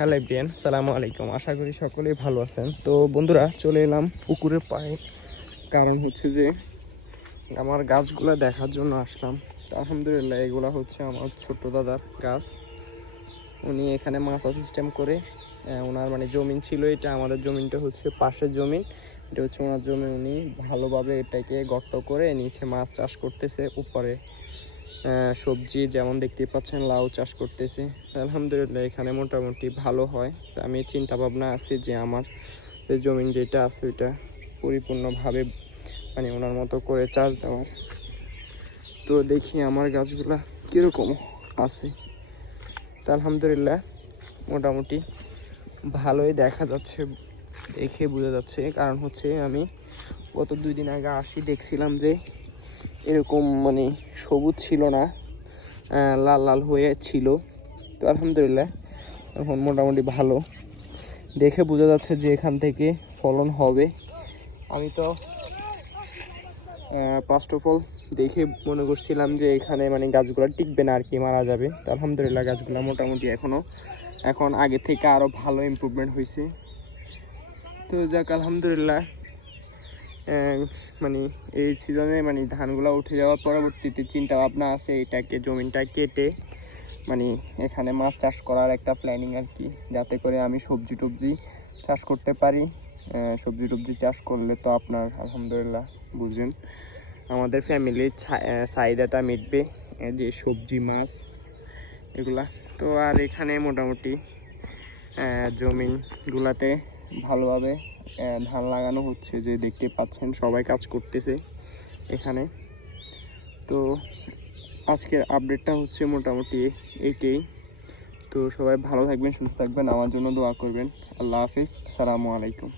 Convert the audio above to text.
Hello everyone সালামু আলাইকুম আশা করি সকলেই ভালো আছেন। তো বন্ধুরা, চলে এলাম পুকুরের পায়ে কারণ হচ্ছে যে, আমার গাছগুলো দেখার জন্য আসলাম। তো আলহামদুলিল্লাহ, এগুলো হচ্ছে আমার ছোট্ট দাদার গাছ। উনি এখানে মাছা সিস্টেম করে ওনার মানে জমিন ছিল এটা, আমাদের জমিনটা হচ্ছে পাশের জমিন এটা হচ্ছে ওনার জমি। উনি ভালোভাবে এটাকে গর্ত করে নিচে মাছ চাষ করতেছে, উপরে। সবজি যেমন দেখতে পাচ্ছেন, লাউ চাষ করতেছে। আলহামদুলিল্লাহ, এখানে মোটামুটি ভালো হয়। আমি চিন্তা ভাবনা আছে যে আমার জমিন যেটা আছে, ওইটা পরিপূর্ণভাবে মানে ওনার মতো করে চাষ দেওয়ার। তো দেখি আমার গাছগুলা কীরকম আছে। তো আলহামদুলিল্লাহ, মোটামুটি ভালোই দেখা যাচ্ছে, দেখে বোঝা যাচ্ছে। কারণ হচ্ছে আমি গত দুই দিন আগে আসি দেখছিলাম যে এরকম মানে সবুজ ছিল না লাল লাল হয়ে ছিল। তো আলহামদুলিল্লাহ, এখন মোটামুটি ভালো। দেখে বোঝা যাচ্ছে যে এখান থেকে ফলন হবে। আমি তো ফার্স্ট অফ অল দেখে মনে করছিলাম যে এখানে মানে গাছগুলো টিকবে না আর কি, মারা যাবে। তো আলহামদুলিল্লাহ গাছগুলো মোটামুটি এখনও এখন আগে থেকে আরও ভালো ইমপ্রুভমেন্ট হয়েছে তো যাক, আলহামদুলিল্লাহ মানে এই সিজনে মানে ধানগুলো উঠে যাওয়ার পরবর্তীতে চিন্তা ভাবনা আছে এটাকে জমিনটা কেটে মানে এখানে মাছ চাষ করার একটা প্ল্যানিং আর কি, যাতে করে আমি সবজি টবজি চাষ করতে পারি। সবজি টবজি চাষ করলে তো আপনার, আলহামদুলিল্লাহ, বুঝছেন? আমাদের ফ্যামিলির চাহিদাটা মিটবে যে সবজি মাছ এগুলা। তো আর এখানে মোটামুটি জমিনগুলাতে ভালোভাবে ধান লাগানো হচ্ছে, যে দেখতে পাচ্ছেন সবাই কাজ করতেছে এখানে। তো আজকের আপডেটটা হচ্ছে মোটামুটি এটাই। তো সবাই ভালো থাকবেন, সুস্থ থাকবেন, আমার জন্য দোয়া করবেন। আল্লাহ হাফিজ, আসসালামু আলাইকুম।